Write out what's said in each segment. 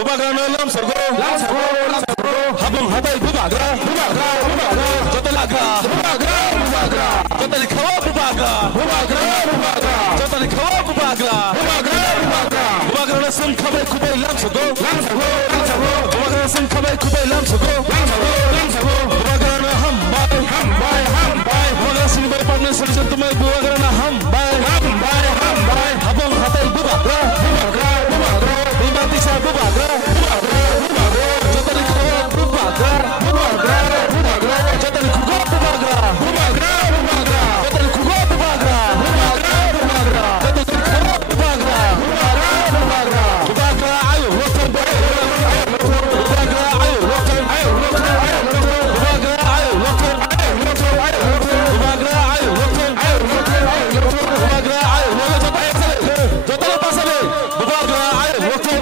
Bubagrana lamsago habang hatay bubagra jotalaga jotali khawa bubagra jotali khawa bubagra bubagrana sun khabai kubai lamsago bubagrana sun khabai kubai lamsago bubagrana hambai bubagrana sun bai partner solution tumai bubagrana hambai habang hatay bubagra Bisa bubagra jotali khawa bubagra jotali kugo bubagra jotali kugo bubagra jotali khawa bubagra bubagra ayo rotan bubagra ayo rotan bubagra ayo rotan bubagra ayo rotan bubagra ayo jotali pasale bubagra ayo rotan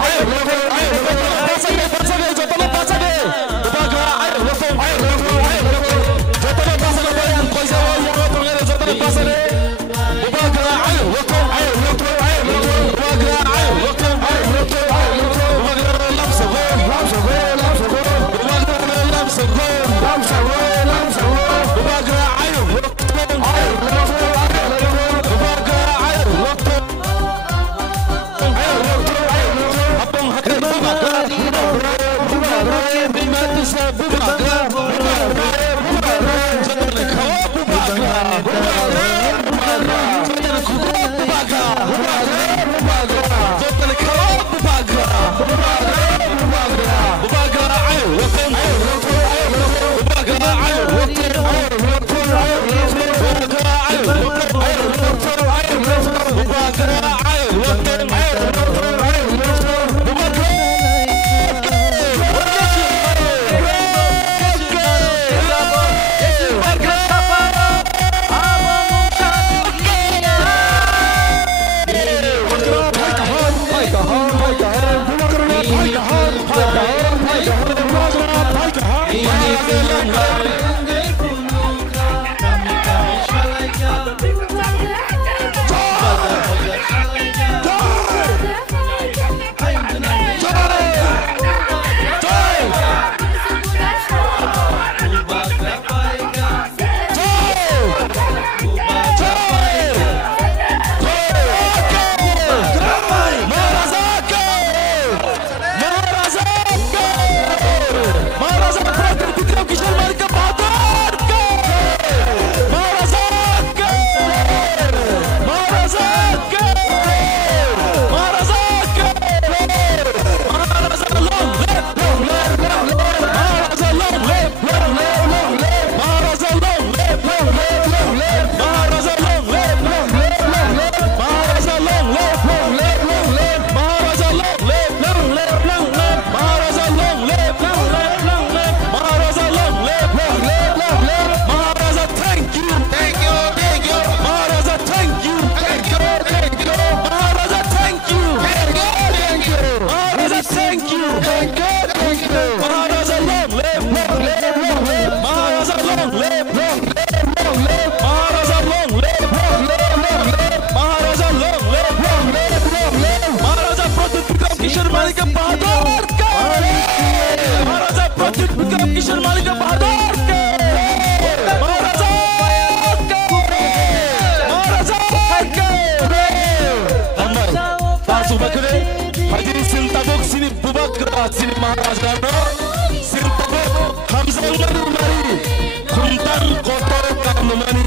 Sini Maharaja sini Hamzah Mari Kuntan kotor kamani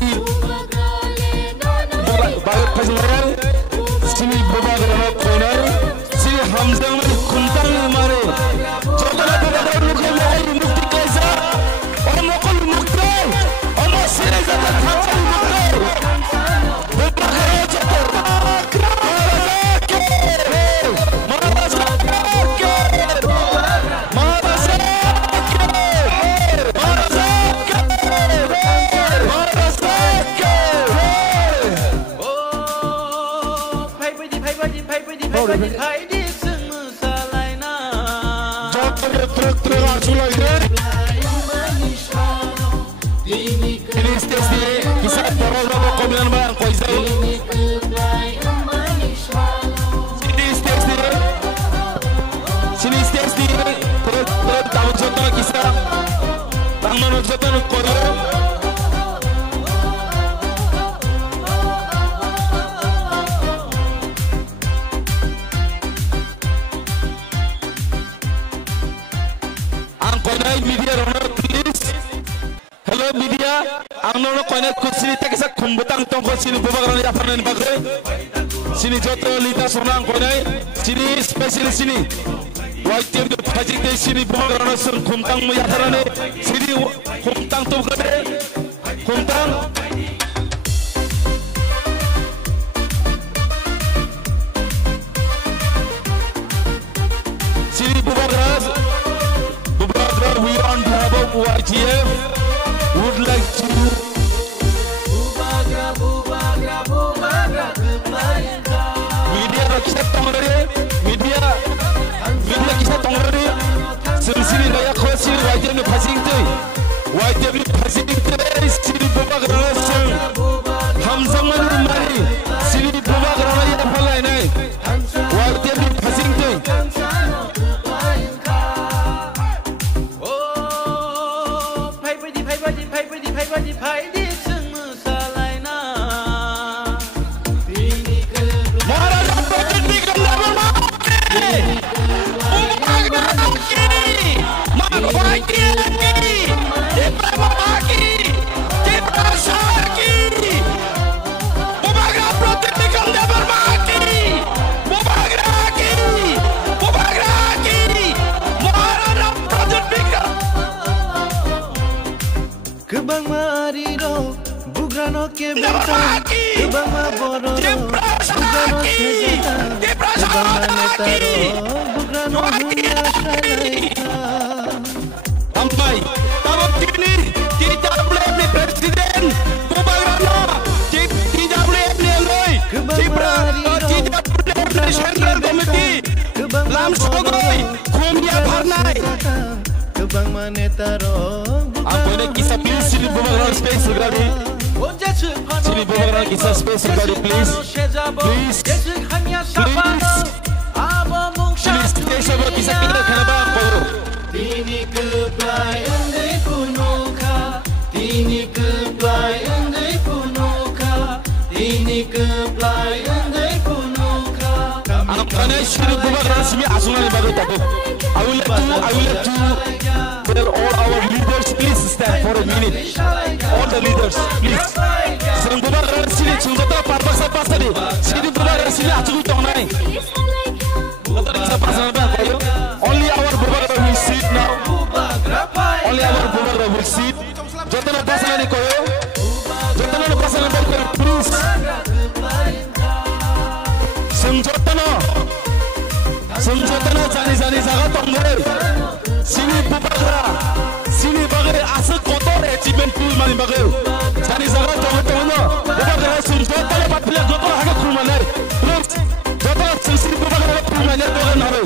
baik pasal sini bubagra konar sini Hamzah Mari Kuntan Mari jodala bubagra mukul hai mukti kaisa और मकुल मुक्ते और मसीह ज़्यादा खाते मुक्ते बुबाgra जबर Sini 저는 거요. Angkonai media rono please. Hello media. Angnono konai kusini tekesa kumbutang tongko sini bubagaran ya panen bagre. Sini joto lita sona angkonai. Sini special sini. White team pajik de sini bubagaran sun kumtang mu ya parane. Sini kumtang tu gade. Kumtang. Sini bubagaran. We on behalf of YTF would like to media kita tongore media kita tongore sini naya khosi YTF ni phasing te YTF ni phasing te sini bubagaran sing hamzaman mari sini bubagaran ya phalai nai YTF ni phasing te Kebang mariro bugrano ke beta kebang maboro bugrano sejata kebang manetaro bugrano dunia syaraita sampai tahun ini tidak boleh beli presiden Bubarano tidak boleh beli loi tidak boleh beli central committee lam sogoi kumia bharnai kebang manetaro apa ini kisah pilih sini Bubarano space sekali sini Bubarano kisah space sekali please sini space kisah pilih kenapa kau Tini kebayan dari punuka, tini kebayan dari punuka, tini kebayan dari punuka. Anak kane sini Bubarano sini asunan bagai tahu. I will let you tell all our leaders please stand for a minute. All the leaders please. Sini Bubarano sini cuma tak pasal ni. Sini Bubarano sini asunan tong nai. Only our Bubarano will sit now. Only our Bubarano will sit. Jotana pasal ni koyo. Jotana pasal ni koyo please. Senjatana jani zaga tongre. Sini bagre asal kotor achievement pool mani bagre. Jani zaga tongno. Bagre senjatana patla joto haga pool mani. Please. Jotana sini bagre pool mani bagre naro.